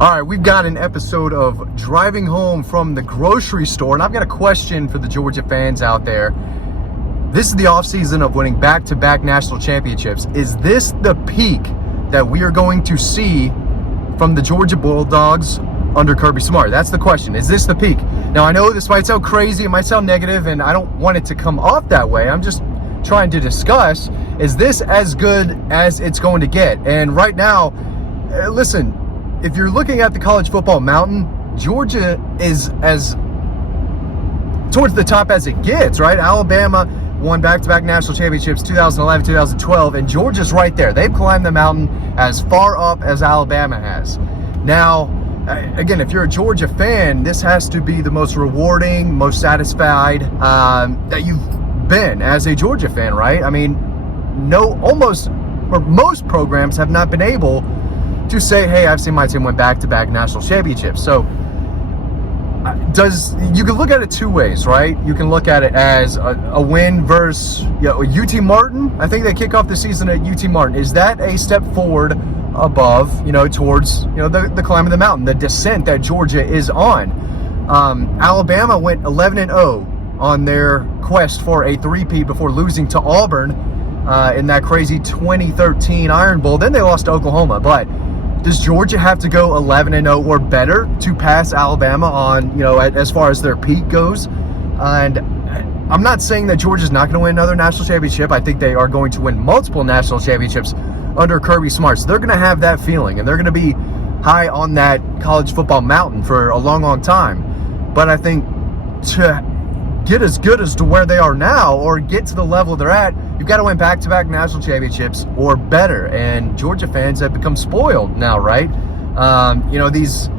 All right, we've got an episode of Driving Home from the Grocery Store, and I've got a question for the Georgia fans out there. This is the offseason of winning back-to-back national championships. Is this the peak that we are going to see from the Georgia Bulldogs under Kirby Smart? That's the question. Is this the peak? Now, I know this might sound crazy, it might sound negative, and I don't want it to come off that way. I'm just trying to discuss, is this as good as it's going to get? And right now, listen, if you're looking at the college football mountain, Georgia is as towards the top as it gets, right? Alabama won back-to-back national championships 2011, 2012, and Georgia's right there. They've climbed the mountain as far up as Alabama has. Now, again, if you're a Georgia fan, this has to be the most rewarding, most satisfied that you've been as a Georgia fan, right? I mean, most programs have not been able to say, hey, I've seen my team win back-to-back national championships. So you can look at it two ways, right? You can look at it as a win versus UT Martin. I think they kick off the season at UT Martin. Is that a step forward above, towards, the climb of the mountain, the descent that Georgia is on? Alabama went 11-0 on their quest for a three-peat before losing to Auburn in that crazy 2013 Iron Bowl. Then they lost to Oklahoma, but does Georgia have to go 11-0 or better to pass Alabama on, as far as their peak goes? And I'm not saying that Georgia's not going to win another national championship. I think they are going to win multiple national championships under Kirby Smart. So they're going to have that feeling, and they're going to be high on that college football mountain for a long, long time. But I think to get as good as to where they are now or get to the level they're at, you've got to win back-to-back national championships or better. And Georgia fans have become spoiled now, right? These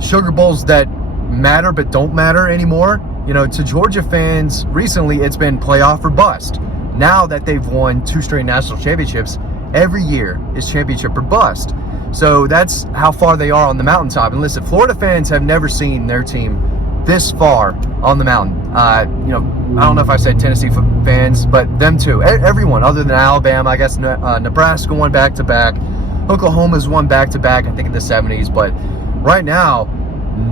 Sugar Bowls that matter but don't matter anymore. To Georgia fans, recently it's been playoff or bust. Now that they've won 2 straight national championships, every year is championship or bust. So that's how far they are on the mountaintop. And listen, Florida fans have never seen their team this far on the mountain. I don't know if I said Tennessee fans, but them too. Everyone other than Alabama, I guess Nebraska won back-to-back. Oklahoma's won back-to-back, I think in the 70s. But right now,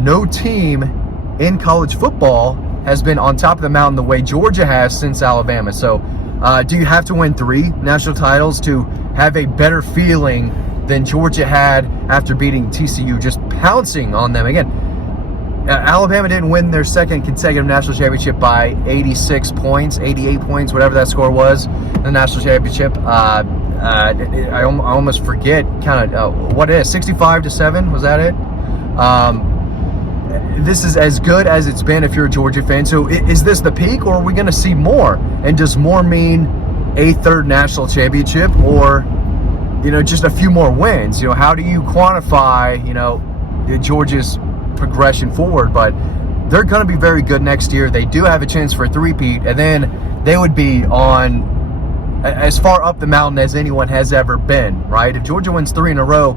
no team in college football has been on top of the mountain the way Georgia has since Alabama. So do you have to win 3 national titles to have a better feeling than Georgia had after beating TCU, just pouncing on them? Again, Alabama didn't win their second consecutive national championship by 88 points, whatever that score was, the national championship. I almost forget what it is, 65-7, was that it? This is as good as it's been if you're a Georgia fan. So is this the peak, or are we going to see more? And does more mean a third national championship, or just a few more wins? How do you quantify Georgia's progression forward? But they're going to be very good next year. They do have a chance for a three-peat, and then they would be on as far up the mountain as anyone has ever been, right? If Georgia wins 3 in a row,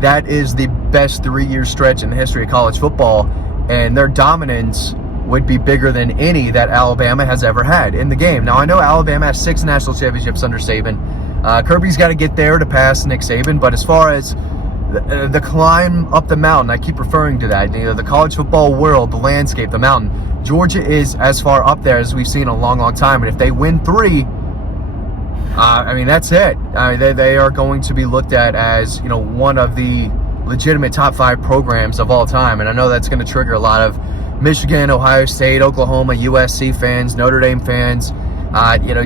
that is the best 3-year stretch in the history of college football, and their dominance would be bigger than any that Alabama has ever had in the game. Now, I know Alabama has 6 national championships under Saban. Kirby's got to get there to pass Nick Saban, but as far as the climb up the mountain, I keep referring to that, the college football world, the landscape, the mountain, Georgia is as far up there as we've seen in a long, long time. And if they win 3, that's it. They are going to be looked at as, one of the legitimate top 5 programs of all time. And I know that's going to trigger a lot of Michigan, Ohio State, Oklahoma, USC fans, Notre Dame fans.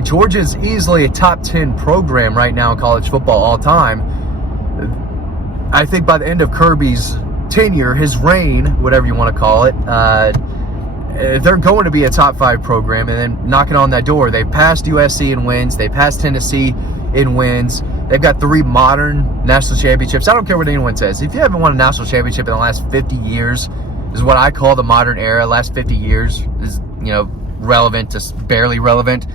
Georgia's easily a top 10 program right now in college football all time. I think by the end of Kirby's tenure, his reign, whatever you want to call it, they're going to be a top 5 program. And then knocking on that door, they've passed USC in wins. They passed Tennessee in wins. They've got 3 modern national championships. I don't care what anyone says. If you haven't won a national championship in the last 50 years, is what I call the modern era. Last 50 years is, relevant to barely relevant.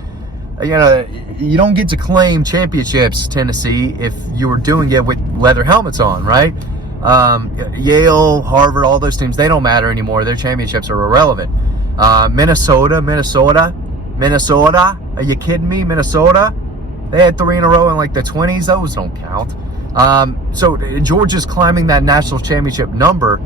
You don't get to claim championships, Tennessee, if you were doing it with leather helmets on, right? Yale, Harvard, all those teams, they don't matter anymore. Their championships are irrelevant. Minnesota. Are you kidding me? Minnesota? They had 3 in a row in like the 20s. Those don't count. So Georgia's climbing that national championship number,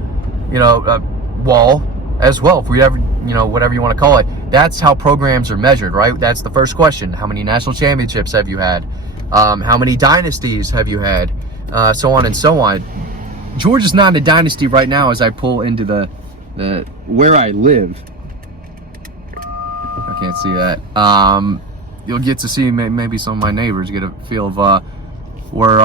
wall as well. If we ever, whatever you want to call it, that's how programs are measured, right? That's the first question. How many national championships have you had? How many dynasties have you had? So on and so on. Georgia's not in a dynasty right now as I pull into the where I live. I can't see that. You'll get to see maybe some of my neighbors, get a feel of where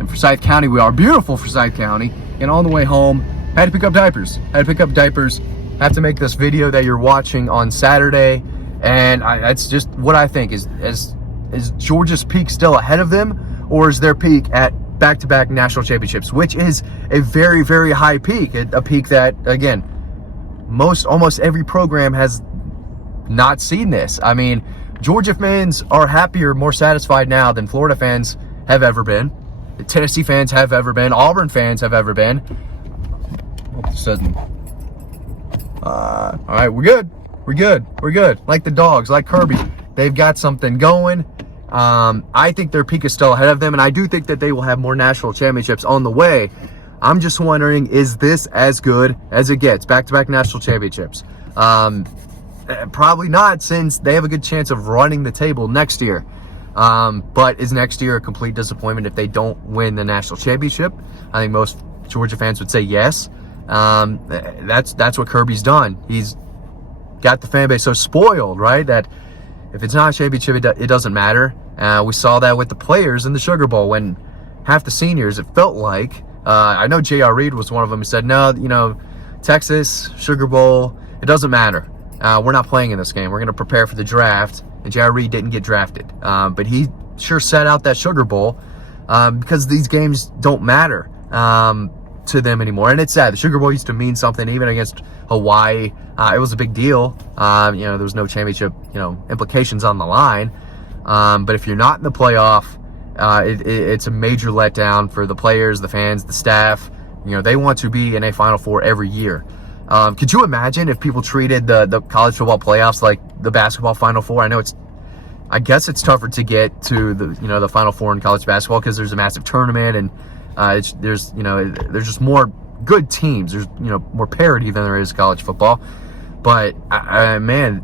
in Forsyth County we are. Beautiful Forsyth County. And on the way home, had to pick up diapers. Have to make this video that you're watching on Saturday, and that's just what I think. Is Georgia's peak still ahead of them, or is their peak at back-to-back national championships, which is a very, very high peak, a peak that, again, almost every program has not seen this. I mean, Georgia fans are happier, more satisfied now than Florida fans have ever been, Tennessee fans have ever been, Auburn fans have ever been. All of a sudden, all right, we're good. Like the Dogs, like Kirby, they've got something going. I think their peak is still ahead of them, and I do think that they will have more national championships on the way. I'm just wondering, is this as good as it gets? Back-to-back national championships. Probably not, since they have a good chance of running the table next year. But is next year a complete disappointment if they don't win the national championship? I think most Georgia fans would say yes. That's what Kirby's done. He's got the fan base so spoiled, right, that if it's not a championship, it doesn't matter. We saw that with the players in the Sugar Bowl when half the seniors, it felt like, I know J.R. Reed was one of them who said, no, Texas, Sugar Bowl, it doesn't matter. We're not playing in this game. We're going to prepare for the draft. And J.R. Reed didn't get drafted. But he sure set out that Sugar Bowl because these games don't matter to them anymore. And it's sad. The Sugar Bowl used to mean something, even against Hawaii. It was a big deal. There was no championship, implications on the line. But if you're not in the playoff, it's a major letdown for the players, the fans, the staff. They want to be in a Final Four every year. Could you imagine if people treated the college football playoffs like the basketball Final Four? I guess it's tougher to get to the Final Four in college basketball because there's a massive tournament and there's just more good teams. There's more parity than there is college football. But man,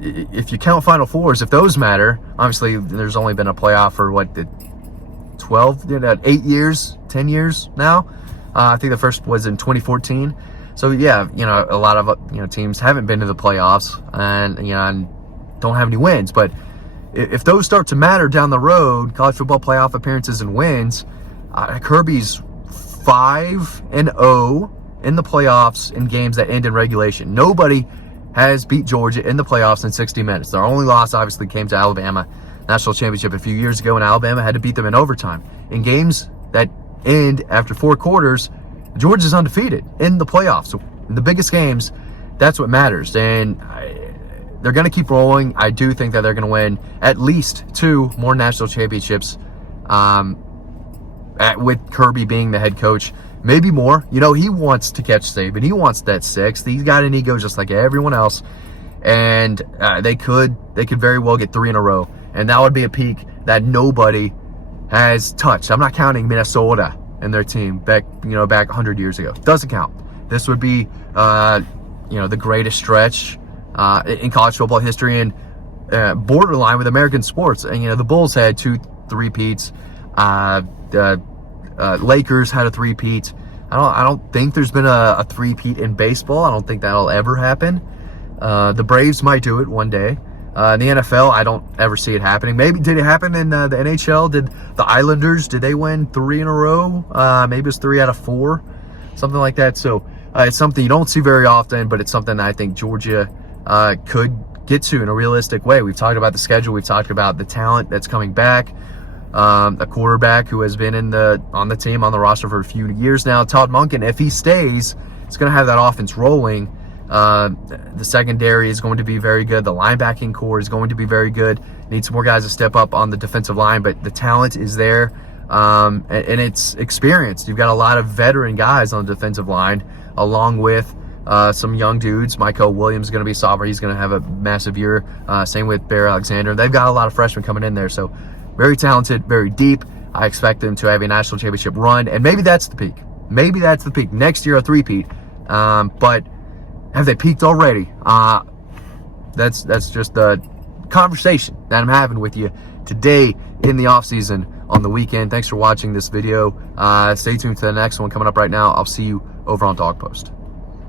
if you count Final Fours, if those matter, obviously there's only been a playoff for 8 years, 10 years now. I think the first was in 2014. So yeah, a lot of teams haven't been to the playoffs and and don't have any wins. But if those start to matter down the road, college football playoff appearances and wins, Kirby's 5-0 in the playoffs in games that end in regulation. Nobody has beat Georgia in the playoffs in 60 minutes. Their only loss obviously came to Alabama, national championship a few years ago, and Alabama had to beat them in overtime. In games that end after 4 quarters, Georgia's undefeated in the playoffs. So in the biggest games, that's what matters. And they're going to keep rolling. I do think that they're going to win at least 2 more national championships with Kirby being the head coach. Maybe more. He wants to catch Saban. He wants that 6th. He's got an ego just like everyone else. And they could very well get 3 in a row. And that would be a peak that nobody has touched. I'm not counting Minnesota and their team back 100 years ago. Doesn't count. This would be the greatest stretch in college football history and borderline with American sports. And the Bulls had 2 3-peats. The Lakers had a 3-peat. I don't think there's been a 3-peat in baseball. I don't think that'll ever happen. The Braves might do it one day. In the NFL, I don't ever see it happening. Maybe did it happen in the NHL? Did the Islanders, did they win 3 in a row? Maybe it was 3 out of 4, something like that. So it's something you don't see very often, but it's something that I think Georgia could get to in a realistic way. We've talked about the schedule. We've talked about the talent that's coming back. A quarterback who has been on the team, on the roster for a few years now, Todd Monken. If he stays, it's going to have that offense rolling. The secondary is going to be very good. The linebacking core is going to be very good. Needs some more guys to step up on the defensive line, but the talent is there, and it's experienced. You've got a lot of veteran guys on the defensive line, along with some young dudes. Michael Williams is going to be a sophomore. He's going to have a massive year. Same with Bear Alexander. They've got a lot of freshmen coming in there, so very talented, very deep. I expect them to have a national championship run, and maybe that's the peak. Maybe that's the peak. Next year, a three-peat. But have they peaked already? That's just a conversation that I'm having with you today in the offseason on the weekend. Thanks for watching this video. Stay tuned for the next one coming up right now. I'll see you over on Dog Post.